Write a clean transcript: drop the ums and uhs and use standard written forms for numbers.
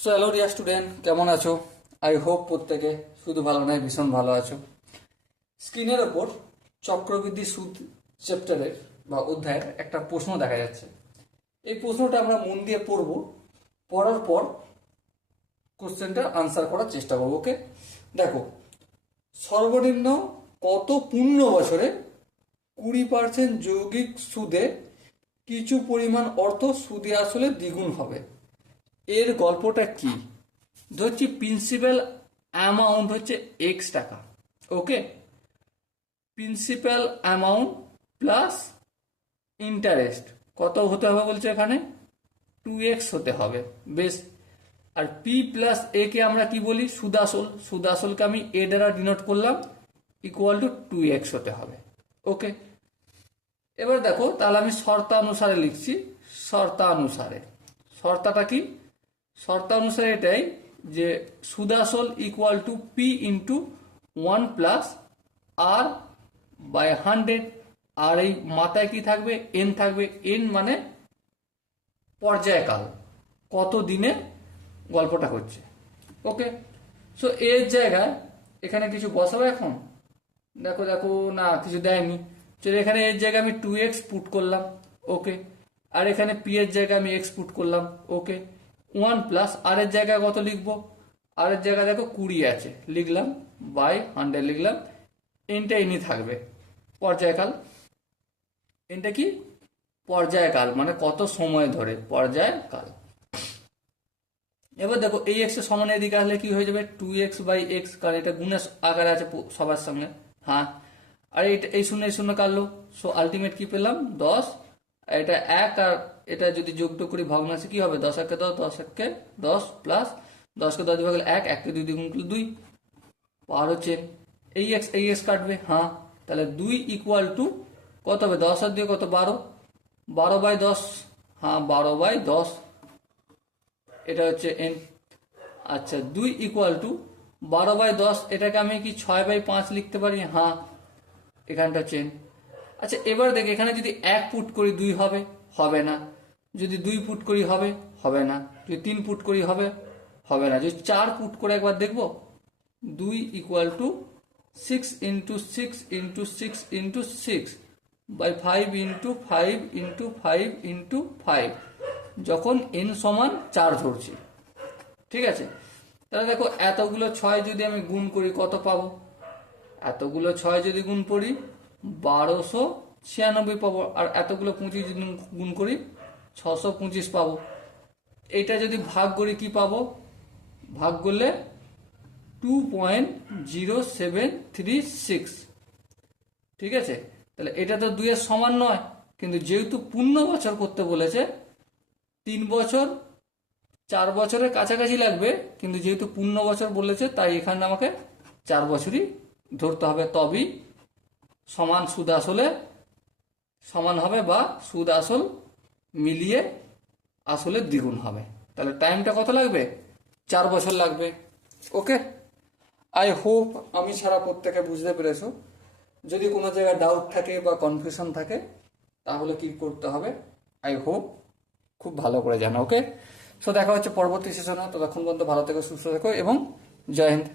So hello dear student, কেমন আছো? I hope প্রত্যেকে শুধু ভালো নয়, ভীষণ ভালো আছো। স্ক্রিনের ওপর চক্রবৃদ্ধি সুদ চ্যাপ্টারের বা অধ্যায়ের একটা প্রশ্ন দেখা যাচ্ছে। এই প্রশ্নটা আমরা মন দিয়ে পড়বো, পড়ার পর কোশ্চেনটা আনসার করার চেষ্টা করবো। ওকে, দেখো, সর্বনিম্ন কত পূর্ণ বছরে 20% যৌগিক সুদে কিছু পরিমাণ অর্থ সুদে আসলে দ্বিগুণ হবে? এর গল্পটা কি? ধরছি প্রিন্সিপাল অ্যামাউন্ট হচ্ছে এক্স টাকা। ওকে, প্রিন্সিপাল অ্যামাউন্ট প্লাস ইন্টারেস্ট কত হতে হবে বলছে এখানে? 2x হতে হবে। বেশ, আর পি প্লাস এ কে আমরা কি বলি? সুদাসল। সুদাসলকে আমি এ দ্বারা ডিনোট করলাম, ইকুয়াল টু 2x হতে হবে। ওকে, এবার দেখো, তাহলে আমি শর্তানুসারে লিখছি। শর্তানুসারে, শর্তাটা কি? শর্তানুসারে এটাই যে সুদাসল equal to P into 1 plus R by 100। আর এই মাথায় কি থাকবে? এন থাকবে। এন মানে পর্যায়কাল, কত দিনে গল্পটা হচ্ছে। ওকে, সো এর জায়গায় এখানে কিছু বসাবো এখন। দেখো দেখো, না কিছু দেয়নি। চলো, এখানে এর জায়গায় আমি 2x পুট করলাম। ওকে, আর এখানে পি এর জায়গায় আমি x পুট করলাম। ওকে, 1 প্লাস আর এর জায়গায় কত লিখবো? আর এর জায়গায় দেখো 20 আছে, লিখলাম, বাই 100 লিখলাম। এনটা এনই থাকবে, পর্যায়কাল। এনটা কি? পর্যায়কাল, মানে কত সময় ধরে, পর্যায়কাল। এবার দেখো, এই এক্স এর সমান এদিকে আসলে কি হয়ে যাবে? 2x বাই এক্স, কারণ এটা গুণের আকারে আছে সবার সঙ্গে। হ্যাঁ, আর এটা এই শূন্য এই শূন্য কাটলো, সো আলটিমেট কি পেলাম? 10। আর এটা 1, আর এটা যদি যোগটো করি ভগ্নাংশে কি হবে? 10 একে 10, 10 একে 10 প্লাস 10কে 10 দিয়ে ভাগলে 1, 1কে 2 দিয়ে গুণ করলে 2, পাওয়ার হচ্ছে এই এক্স কাটবে। হ্যাঁ, তাহলে 2 ইকুয়াল টু কত হবে? 10 আর দিয়ে কত? 12, 12 বাই 10। হ্যাঁ, 12 বাই 10, এটা হচ্ছে এন। আচ্ছা, 2 ইকুয়াল টু 12 বাই 10, এটাকে আমি কি 6 বাই 5 লিখতে পারি? হ্যাঁ, এখানটা হচ্ছে এন। আচ্ছা, এবার দেখ, এখানে যদি 1 পুট করি 2 হবে? হবে না। যদি 2 পুট করি হবে? হবে না। যদি 3 পুট করি হবে? হবে না। যদি 4 পুট করে একবার দেখবো, 2 equal to 6 into 6 into 6 into 6 by 5 into 5 into 5 into 5, যখন এন সমান 4 ধরছি। ঠিক আছে, তাহলে দেখো, এতগুলো 6 যদি আমি গুণ করি কত পাবো? এতগুলো 6 যদি গুণ করি 1296 পাবো। আর এতগুলো 25 যদি গুণ করি 625 পাবো। এইটা যদি ভাগ করি কি পাবো? ভাগ করলে 2.0736। ঠিক আছে, তাহলে এটা তো 2 এর সমান নয়, কিন্তু যেহেতু পূর্ণ বছর করতে বলেছে, 3 বছর 4 বছরের কাছাকাছি লাগবে, কিন্তু যেহেতু পূর্ণ বছর বলেছে তাই এখানে আমাকে 4 বছরই ধরতে হবে, তবেই সমান সুদ আসলে সমান হবে, বা সুদ আসল মিলিয়ে আসলে দ্বিগুণ হবে। তাহলে টাইমটা কত লাগবে? 4 বছর লাগবে। ওকে, আই হোপ আমি ছাড়া প্রত্যেকে বুঝতে পেরেছো। যদি কোনো জায়গায় ডাউট থাকে বা কনফিউশন থাকে, তাহলে কি করতে হবে আই হোপ খুব ভালো করে জানো। ওকে, সো দেখা হচ্ছে পরবর্তী সেশনে। ততক্ষণ পর্যন্ত ভালো থেকো, সুস্থ থেকো এবং জয় হিন্দ।